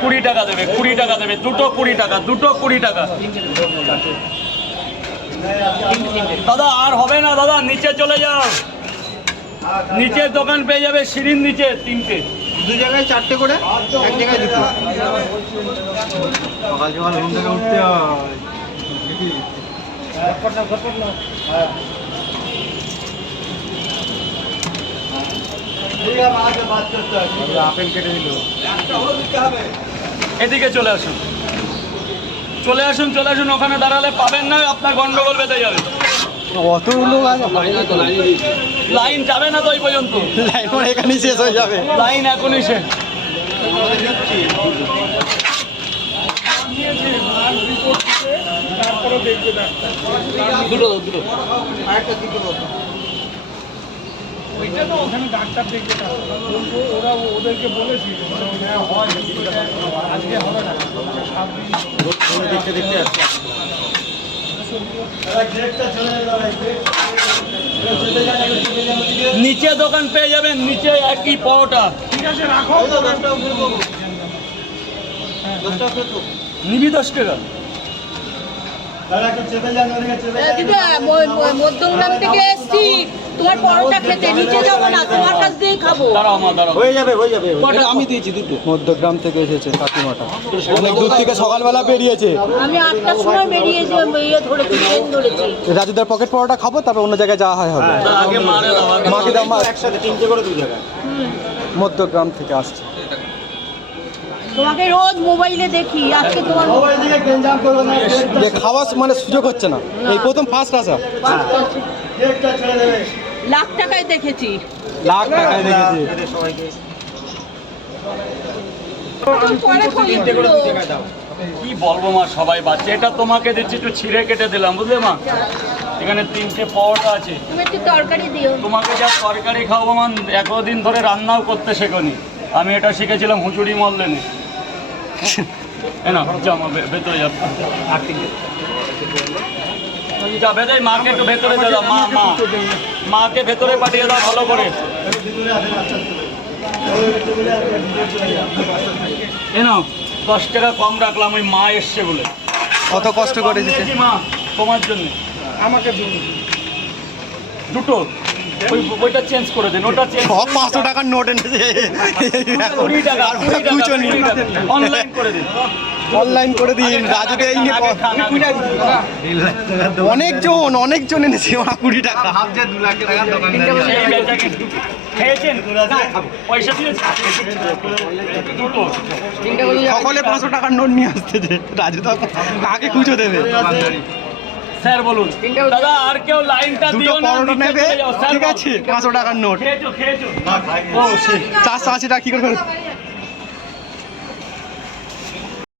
কুড়ি টাকা দেবে কুড়ি টাকা দেবে দুটো কুড়ি টাকা দুটো কুড়ি টাকা। দাদা আর হবে না দাদা নিচে চলে যাও। নিচের দোকান পেয়ে যাবে সিঁড়ির নিচে তিনটে। দু জায়গায় চারটে করে এক জায়গায় দুটো। সকাল সকাল ঘুম থেকে উঠতে হয়। আপেল কেটে দিল। এদিকে চলে আসুন। চলে আসুন চলে আসুন ওখানে দাঁড়ালে পাবেন না আপনার গন্ডগোল বেঁধে যাবে। অত লোক আছে না তো। লাইন যাবে না তো ওই পর্যন্ত? লাইন এখানেই শেষ হয়ে যাবে। লাইন এখনই শেষ। দুটো দুটো। আরেকটা দুটো ওইটা তো ওখানে ডাক্তার দেখবে বলব ওরা ওদেরকে বলেছি হয় আজকে হবে না। সাত দিন দেখতে দেখতে নিচে দোকান পেয়ে যাবেন নিচে একই পরোটা। ঠিক আছে রাখো। নিবি দশ টাকা। দিদা ম- ম- মধ্যমগ্রাম থেকে এসছি। তোমার পরোটা খেতে নিচে যাব না তোমার কাছ দিয়েই খাব। দাঁড়াও মা দাঁড়াও। হয়ে যাবে হয়ে যাবে কটা? আমি দিয়েছি দুটো। মধ্যগ্রাম থেকে এসেছে কাকিমাটা। অনেক দূর থেকে সকালবেলা বেরিয়েছে। আমি আটটার সময় বেরিয়েছি ইয়ে ধরেছি ট্রেন ধরেছি। রাজুদার পকেট পরোটা খাব তারপর অন্য জায়গায় যাওয়া হয় হবে। আগে মারে দাও মাকে দাও মা। একসাথে তিনটে করে দু জায়গায় মধ্যগ্রাম থেকে আসছে। তোমাকে রোজ মোবাইলে দেখি আজকে তোমার যে খাওয়া মানে সুযোগ হচ্ছে না। এই প্রথম ফার্স্ট আসা। লাখ টাকায় দেখেছি। লাখ টাকায় দেখেছি। কি বলব মা সবাই বাচ্চা এটা তোমাকে দিচ্ছি একটু ছিঁড়ে কেটে দিলাম বুঝলে মা? এখানে তিনটে পরোটা আছে। তোমাকে যা তরকারি খাওয়াবো মান এতদিন ধরে রান্নাও করতে শেখনি। আমি এটা শিখেছিলাম হুঁচুড়ি মল্লেনে না ভেতরে যা যা ভেতরে মাকে একটু ভেতরে দিয়ে দাও মা মা। মাকে ভেতরে পাঠিয়ে দাও ভালো করে। এ নাও দশ টাকা কম রাখলাম ওই মা এসছে বলে। কত কষ্ট করে এসেছে মা তোমার জন্য। আমাকে দুটো? ওই ওইটা চেঞ্জ করে দিন ওটা চেঞ্জ সব পাঁচশো টাকার নোট এনেছে। কুড়ি টাকা অনলাইন করে দিন। অনলাইন করে দিন রাজুকে এই নিয়ে। অনেকজন অনেকজন এনেছে ওরা কুড়ি টাকা। সকলে পাঁচশো টাকার নোট নিয়ে আসতেছে রাজু তো কাকে খুঁজো দেবে। স্যার বলুন। দাদা আর কেউ লাইনটা দিও না নেবে? ঠিক আছে পাঁচশো টাকার নোট। খেয়েছো খেয়েছো। চারশো আশি টাকা কি করে